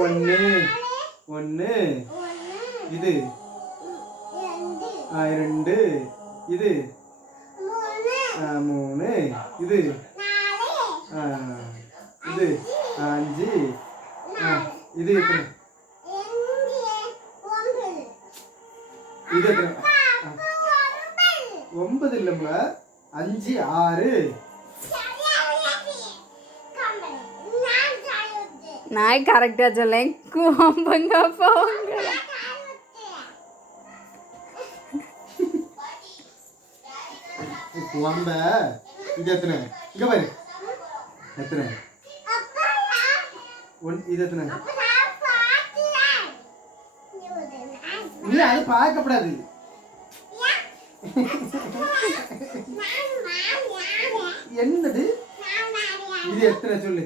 ஒன்று ஒன்று இது ரெண்டு இது மூணு இது இது அஞ்சு இது எத்தனை இது எத்தனை 9 இல்லைங்க 5 6 நான் கரெக்டா சொல்லேன் கும்பங்க போங்க கும்பங்க இது எத்தனை இங்க பாரு எத்தனை இது எத்தனை நீ அது பார்க்கப்படாது என்னது இது எத்தனை சொல்லு